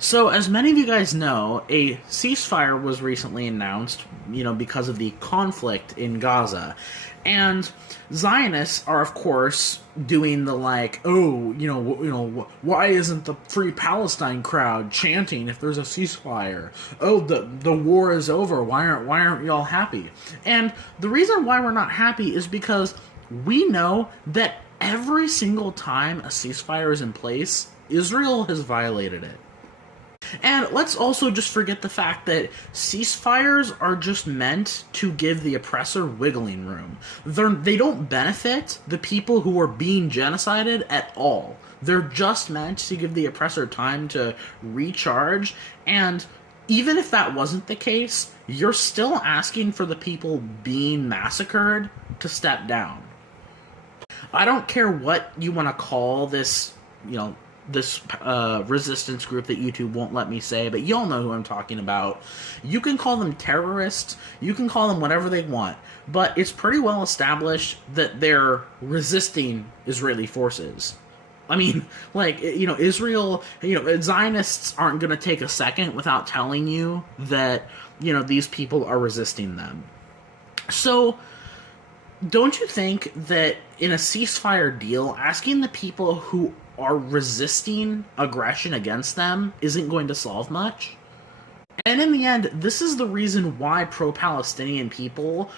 So, as many of you guys know, a ceasefire was recently announced, because of the conflict in Gaza. And Zionists are, of course, doing the why isn't the Free Palestine crowd chanting if there's a ceasefire? Oh, the war is over. Why aren't y'all happy? And the reason why we're not happy is because we know that every single time a ceasefire is in place, Israel has violated it. And let's also just forget the fact that ceasefires are just meant to give the oppressor wiggling room. They don't benefit the people who are being genocided at all. They're just meant to give the oppressor time to recharge, and even if that wasn't the case, you're still asking for the people being massacred to step down. I don't care what you want to call this resistance group that YouTube won't let me say, but y'all know who I'm talking about. You can call them terrorists, you can call them whatever they want, but it's pretty well established that they're resisting Israeli forces. I mean, Israel, Zionists aren't going to take a second without telling you that, these people are resisting them. So, don't you think that in a ceasefire deal, asking the people who are resisting aggression against them isn't going to solve much? And in the end, this is the reason why pro-Palestinian people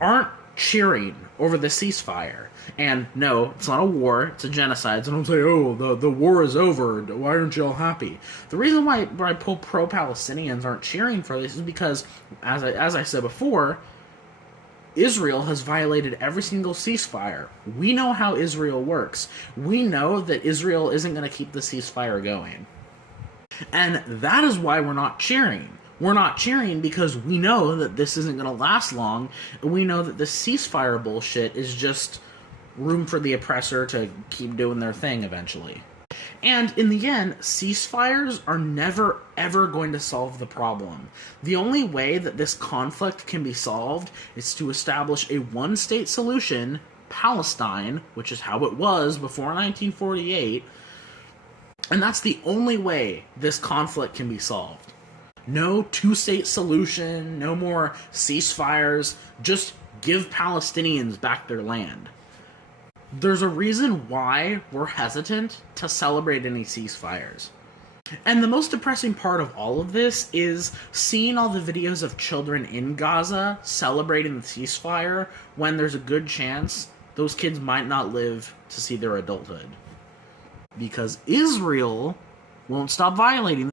aren't cheering over the ceasefire. And no, it's not a war, it's a genocide. So don't say, oh, the war is over, why aren't you all happy? The reason why pro-Palestinians aren't cheering for this is because, as I said before, Israel has violated every single ceasefire. We know how Israel works. We know that Israel isn't going to keep the ceasefire going. And that is why we're not cheering. We're not cheering because we know that this isn't going to last long, and we know that the ceasefire bullshit is just room for the oppressor to keep doing their thing eventually. And in the end, ceasefires are never ever going to solve the problem. The only way that this conflict can be solved is to establish a one-state solution, Palestine, which is how it was before 1948, and that's the only way this conflict can be solved. No two-state solution, no more ceasefires, just give Palestinians back their land. There's a reason why we're hesitant to celebrate any ceasefires. And the most depressing part of all of this is seeing all the videos of children in Gaza celebrating the ceasefire when there's a good chance those kids might not live to see their adulthood. Because Israel won't stop violating